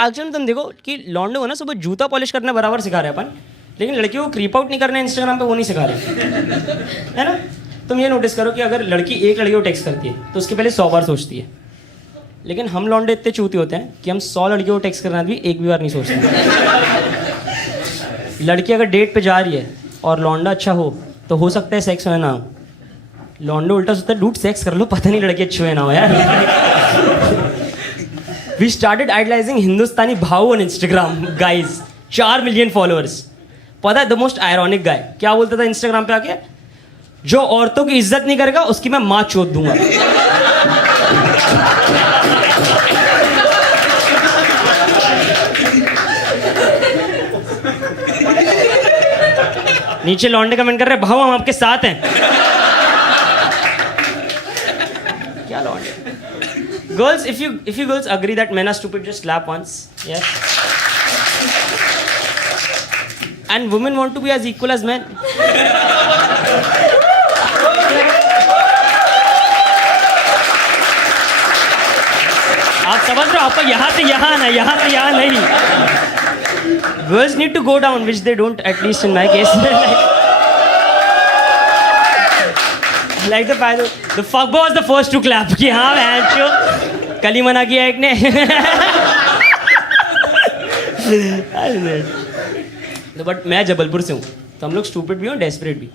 Actually तुम देखो कि लौंडे को ना सुबह जूता पॉलिश करना बराबर सिखा रहे हैं अपन, लेकिन लड़कियों को क्रीप आउट नहीं करना है इंस्टाग्राम पे, वो नहीं सिखा रहे है ना। तुम ये नोटिस करो कि अगर लड़की एक लड़की को टेक्स्ट करती है तो उसके पहले 100 बार सोचती है, लेकिन हम लौंडे इतने चूती होते हैं कि हम 100 लड़कियों को टेक्स्ट करना भी एक भी बार नहीं सोचते। लड़की अगर डेट पे जा रही है और लौंडा अच्छा हो तो हो सकता है सेक्स होना हो, लौंडे उल्टा सोचता है डूड सेक्स कर लो, पता नहीं लड़की अच्छी हुए ना हो यार। वी स्टार्टेड आइडलाइजिंग हिंदुस्तानी भाव on Instagram guys, 4 million followers. पता है द मोस्ट आयरॉनिक गाय क्या बोलता था इंस्टाग्राम पे आके, जो औरतों की इज्जत नहीं करेगा उसकी मैं माँ चोद दूंगा। नीचे लौंडे कमेंट कर रहे भाव हम आपके साथ हैं। क्या लौंडे। Girls, if you girls agree that men are stupid, just clap once. Yes. And women want to be as equal as men. आप समझ रहे हो, आपको यहाँ से यहाँ आना, यहाँ से यहाँ नहीं। Girls need to go down, which they don't, at least in my case. Like the fuckboy was the first to clap कि हाँ बहनचो कल ही मना किया एक ने। बट मैं जबलपुर से हूँ तो हम लोग स्टूपिड भी हैं और डेस्परेट भी,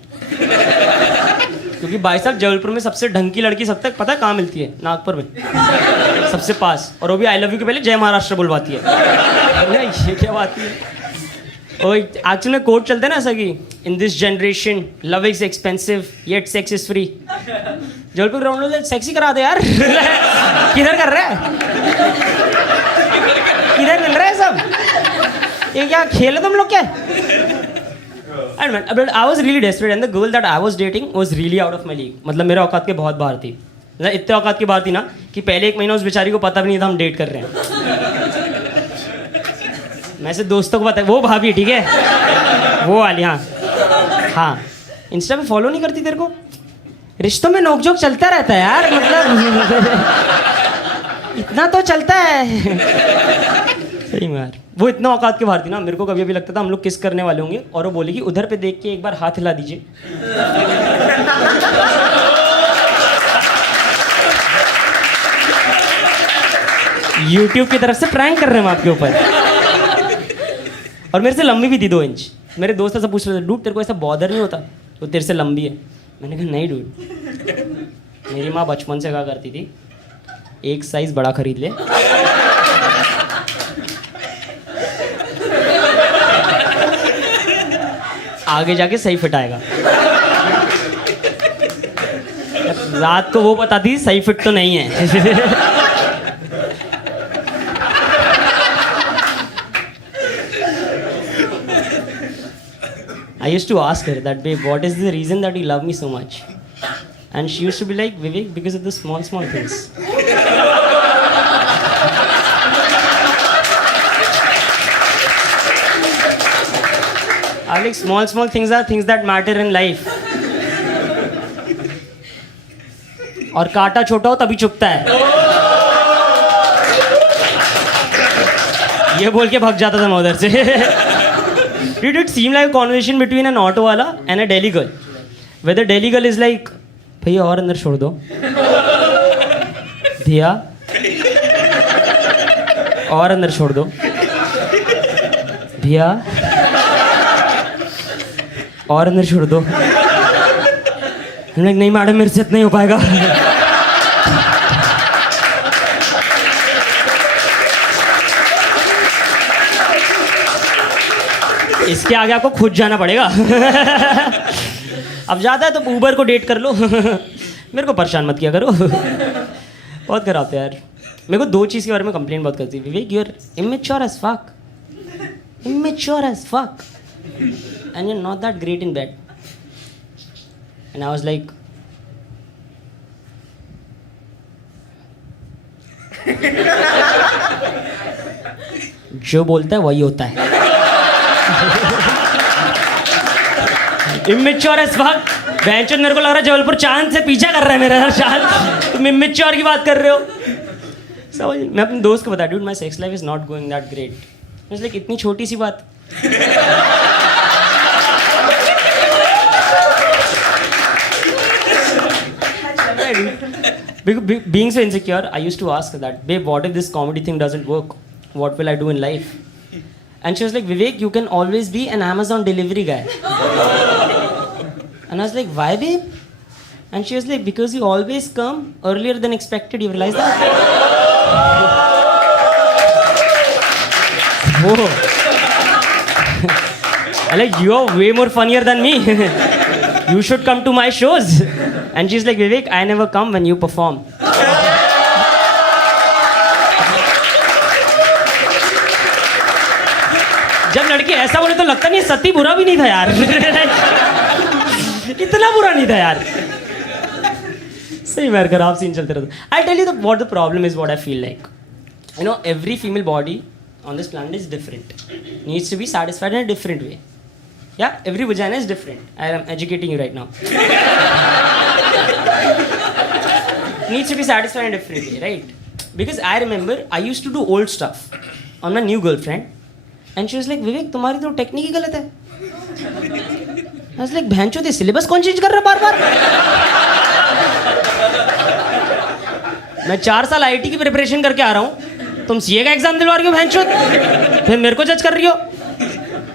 क्योंकि भाई साहब जबलपुर में सबसे ढंग की लड़की सब तक पता है कहाँ मिलती है, नागपुर में सबसे पास, और वो भी आई लव यू के पहले जय महाराष्ट्र बुलवाती है। ये क्या बात है। और एक्चुअली में कोट चलता है ना ऐसा कि in this generation love is expensive yet sex is free. Jabalpur ground में सेक्सी करा दे यार। किधर कर रहा है, किधर मिल रहा है सब, ये क्या खेल है तुम लोग क्या। And man, but I was really desperate and the girl that I was dating was really out of my league. मतलब मेरे औकात के बहुत बाहर थी, मतलब इतने औकात की बात थी ना कि पहले 1 महीना उस बेचारी को पता भी नहीं था हम डेट कर रहे हैं। मैं से दोस्तों को पता है, वो भाभी ठीक है वो वाली, हाँ इंस्टा पे फॉलो नहीं करती तेरे को। रिश्तों में नोकझोंक चलता रहता है यार, मतलब इतना तो चलता है। सही में यार, वो इतना औकात के बाहर थी ना, मेरे को कभी अभी लगता था हम लोग किस करने वाले होंगे और वो बोलेगी उधर पे देख के एक बार हाथ हिला दीजिए। YouTube की तरफ से प्रैंक कर रहे हैं हम आपके ऊपर। और मेरे से लंबी भी थी 2 इंच। मेरे दोस्त ऐसा पूछ रहे थे डूड तेरे को ऐसा बॉदर नहीं होता तो तेरे से लंबी है। मैंने कहा नहीं डूड, मेरी माँ बचपन से कहा करती थी एक साइज बड़ा खरीद ले। आगे जाके सही फिट आएगा। रात को वो बताती सही फिट तो नहीं है। I used to ask her that, babe, what is the reason that you love me so much? And she used to be like, Vivek, because of the small things. I like small things are things that matter in life. और कांटा छोटा हो तभी चुभता है। ये बोल के भाग जाता था मैं उधर से। Did it seem like a conversation between an auto wala and a Delhi girl? Where the Delhi girl is like, भैया और अंदर छोड़ दो, भैया और अंदर छोड़ दो, भैया और अंदर छोड़ दो। नहीं मैडम मेरे से इतना ही हो पाएगा। इसके आगे आपको खुद जाना पड़ेगा। अब जाता है तो ऊबर को डेट कर लो। मेरे को परेशान मत किया करो। बहुत खराब है यार। मेरे को 2 चीज़ के बारे में कंप्लेन बहुत करती है, Vivek you are immature as fuck, immature as fuck and you're not that great in bed. And I was like, जो बोलता है वही होता है। Immature as fuck. बेंचन मेरे को लग रहा है जबलपुर चांद से पीछा कर रहा है मेरा। चांद तुम इमेच्योर की बात कर रहे हो। समझ मैं अपने दोस्त को बता dude my sex life is not going that great like इतनी छोटी सी बात being so insecure, I used to ask her that, babe, what if this comedy thing doesn't work? What will I do in life? And she was like, Vivek, you can always be an Amazon delivery guy. And I was like, why, babe? And she was like, because you always come earlier than expected. You realize that? Whoa. I'm like, you are way more funnier than me. You should come to my shows. And she's like, Vivek, I never come when you perform. जब लड़की ऐसा बोले तो लगता नहीं सती बुरा भी नहीं था यार इतना बुरा नहीं था यार सही बार खराब सीन चलते रहते I tell you the what the problem is what I feel like you know every female body on this planet is different, needs to be satisfied in a different way. Yeah, every vagina is different. I am educating you right now. Needs to be satisfied in a different way, right? Because I remember I used to do old stuff on my new girlfriend, and she was like, "Vivek, तुम्हारी तो technique ही गलत है." I was like, "बहन चोद, syllabus कौन change कर रहा है बार-बार?" मैं 4 साल आईटी की प्रिपरेशन करके आ रहा हूँ, तुम सीए का एग्जाम दिलवा रही हो बहन चोद, फिर मेरे को जज कर रही हो,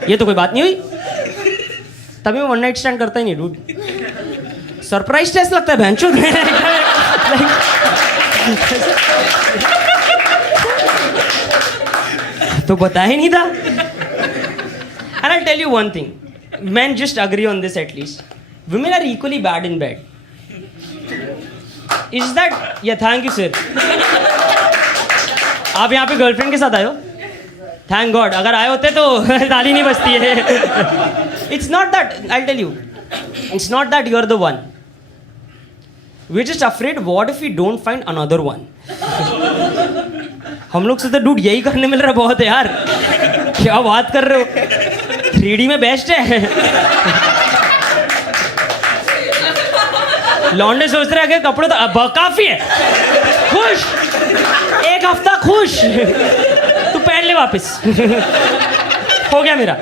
ये तो कोई बात नहीं हुई। तभी मैं वन नाइट स्टैंड करता ही नहीं डूड, सरप्राइज टेस्ट लगता है बहन चोद तो बता ही नहीं था। And I'll tell you one thing, men just agree on this at least, women are equally bad in bed. Is that? Yeah, thank you sir. आप यहाँ पे गर्लफ्रेंड के साथ आए हो? थैंक गॉड, अगर आए होते तो ताली नहीं बजती है। It's not that, I tell you, it's not that you are the one, we are just afraid what if we don't find another one. हम लोग से तो डूड यही करने मिल रहा बहुत है यार, क्या बात कर रहे हो, 3D में बेस्ट है। लौंडे सोच रहे हैं कपड़े तो अब काफी है, खुश, एक हफ्ता खुश, तू पहन ले वापस, हो गया मेरा।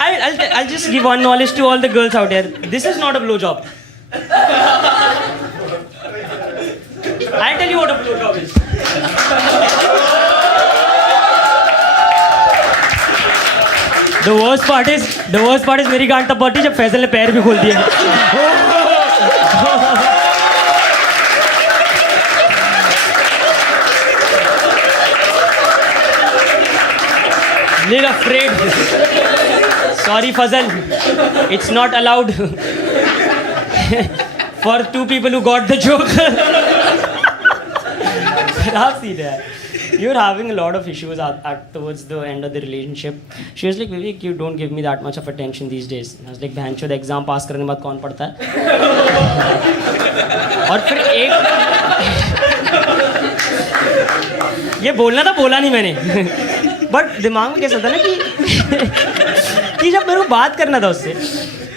I'll just give one knowledge to all the girls out there. This is not a blow job. I'll tell you what a blow job is. The worst part is मेरी गांड तब बढ़ी जब फैजल ने पैर भी खोल दिए। Little afraid. Sorry, Fazal. It's not allowed. For 2 people who got the joke. खराब सीन है। You're having a lot of issues towards the end of the relationship. She was like, Vivek, you don't give me that much of attention these days. I was like, बहन चोद, exam पास करने के बाद कौन पढ़ता है? और फिर एक ये बोलना था, बोला नहीं मैंने, बट दिमाग में कैसा था ना कि जब मेरे को बात करना था उससे,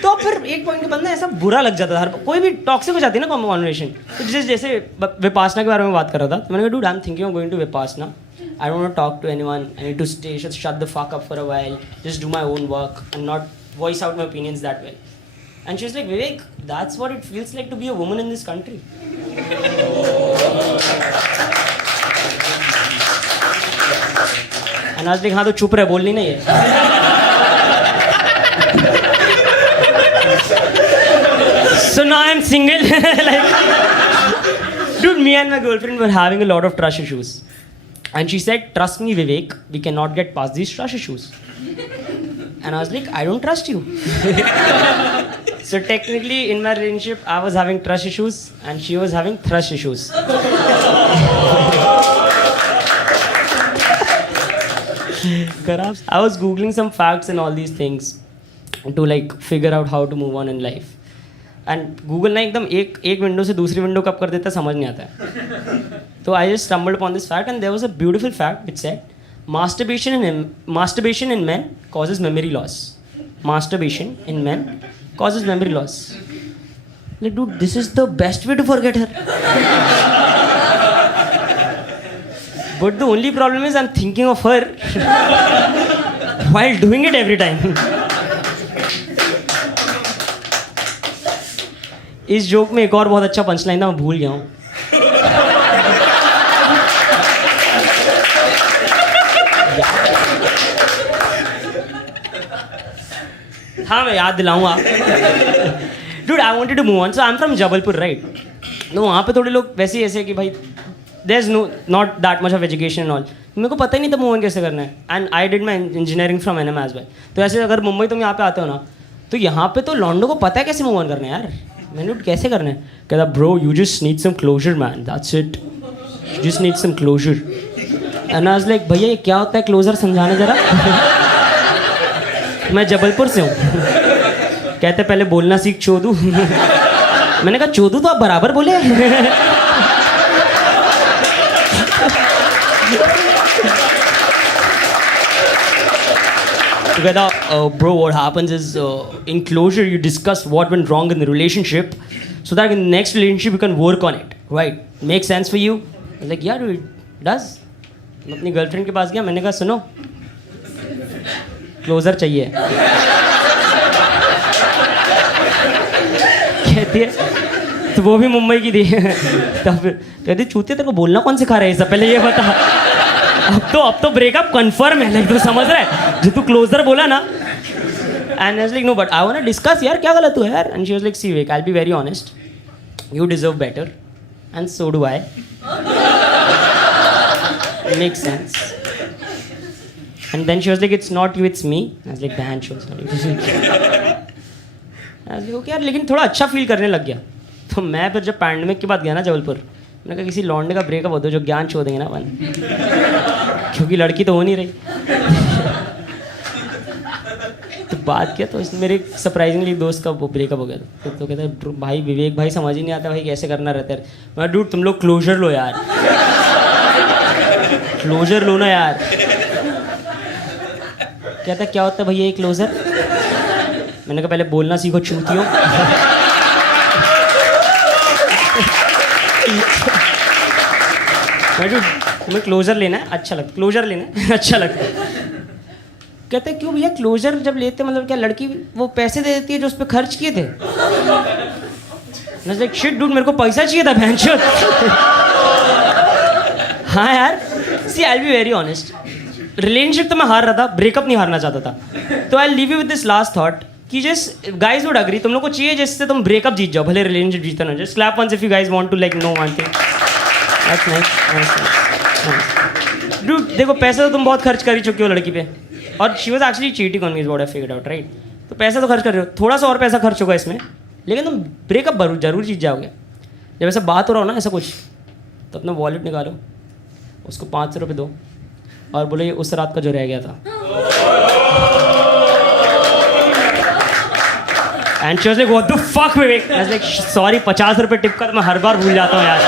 तो फिर एक पॉइंट के बाद ना ऐसा बुरा लग जाता था, हर कोई भी टॉक्सिक हो जाती है ना कॉन्वर्सेशन। तो जैसे विपासना के बारे में बात कर रहा था, तो मैंने कहा dude, I am thinking of going to Vipassana, I don't want to talk to anyone, I need to stay, shut the fuck up for a while, just do my own work and not voice out my opinions that well. And she was like, Vivek, that's what it feels like to be a woman in this country. And आज देख, हाँ तो चुप रहे, बोलनी नहीं है। So now I'm single. Like, dude, me and my girlfriend were having a lot of trust issues, and she said, "Trust me, Vivek, we cannot get past these trust issues." And I was like, "I don't trust you." So technically, in my relationship, I was having trust issues, and she was having thrush issues. I was googling some facts and all these things to like figure out how to move on in life. And Google ना एकदम एक window से दूसरी window कब कर देता है समझ नहीं आता है। तो I just stumbled upon this fact and there was a beautiful fact which said masturbation in men causes memory loss. Masturbation in men causes memory loss. Like, dude, this is the best way to forget her. But the only problem is I'm thinking of her while doing it every time. इस joke में एक और बहुत अच्छा punchline था, मैं भूल गया हूँ. हाँ मैं याद दिलाऊंगा. Dude, I wanted to move on. So I'm from Jabalpur, right? तो वहाँ पे थोड़े लोग वैसे ही ऐसे कि भाई there's not that much of education and all. मेरे को पता ही नहीं था मूव ऑन कैसे करना है. And I did my engineering from NM as well. तो ऐसे अगर मुंबई तुम यहाँ पे आते हो ना, तो यहाँ पे तो लॉन्डो को पता है कैसे मूव ऑन करना है यार. मैंने कैसे करना है, कहता bro you just need some closure man, that's it, you just need some closure. And I was like भैया ये क्या होता है क्लोजर, समझाना जरा. मैं जबलपुर से हूँ. कहते पहले बोलना सीख चोदू. मैंने कहा चोदू तो आप बराबर बोले. Together, bro, what happens is in closure you discuss what went wrong in the relationship so that in the next relationship you can work on it, right? Makes sense for you? I was like, yeah, dude, it does. मैं अपनी girlfriend के पास गया, मैंने कहा सुनो closure चाहिए. कहती है तो वो भी मुंबई की थी. तब फिर कहती चूतिया तेरे को बोलना कौन सिखा रहा है ये सब, पहले ये बता. अब तो ब्रेकअप कंफर्म है, लाइक तू समझ रहा है जो तू क्लोजर बोला ना. And I was like no but I want to discuss यार, क्या गलत हुआ यार. And she was like see Vivek, I will be very honest, you deserve better and so do I. Make sense. And then she was like it's not you it's me. I was like damn she was not you. I was like okay यार, लेकिन थोड़ा अच्छा feel करने लग गया. तो मैं फिर जब पैंडमिक के बाद गया ना जबलपुर, मैंने कहा किसी लौंडे का ब्रेकअप हो दो जो ज्ञान छोड़ देंगे ना अपन, क्योंकि लड़की तो हो नहीं रही. तो बात किया तो इसने मेरे सरप्राइजिंगली दोस्त का वो ब्रेकअप हो गया था. तो कहता है भाई विवेक भाई समझ ही नहीं आता भाई कैसे करना रहता है. मैं डूड तुम लोग क्लोजर लो यार, क्लोजर लो ना यार. कहता क्या होता है भैया ये क्लोजर. मैंने कहा पहले बोलना सीखो चूतियों. तुम्हें क्लोजर लेना है अच्छा लगता, क्लोजर लेना है अच्छा लगता है. कहते हैं क्यों भैया क्लोजर जब लेते मतलब क्या लड़की वो पैसे दे देती है जो उस पर खर्च किए थे. लाइक शिट डूड मेरे को पैसा चाहिए था भैंचोद. हाँ यार see I will be very honest, relationship तो मैं हार रहा था, ब्रेकअप नहीं हारना चाहता था. तो I leave you with this last thought कि जस्ट गाइज वुड अग्री, तुम लोग को चाहिए जिससे तुम ब्रेकअप जीत जाओ, भले रिलेशनशिप जीतना ना. Just clap once if you guys want to like no one thing. That's nice. Dude देखो पैसा तो तुम बहुत खर्च कर ही चुके हो लड़की पे, और she was actually cheating on me is what I figured out, right. तो पैसा तो खर्च कर रहे हो, थोड़ा सा और पैसा खर्च होगा इसमें, लेकिन तुम ब्रेकअप जरूर जीत जाओगे. जब ऐसा बात हो रहा हो ना ऐसा कुछ, तो अपना वॉलेट निकालो, उसको 500 रुपये दो और बोलो ये उस रात का जो रह गया था. And she was like what the fuck Vivek. I was like sorry 50 रुपये टिप का तो मैं हर बार भूल जाता हूँ यार.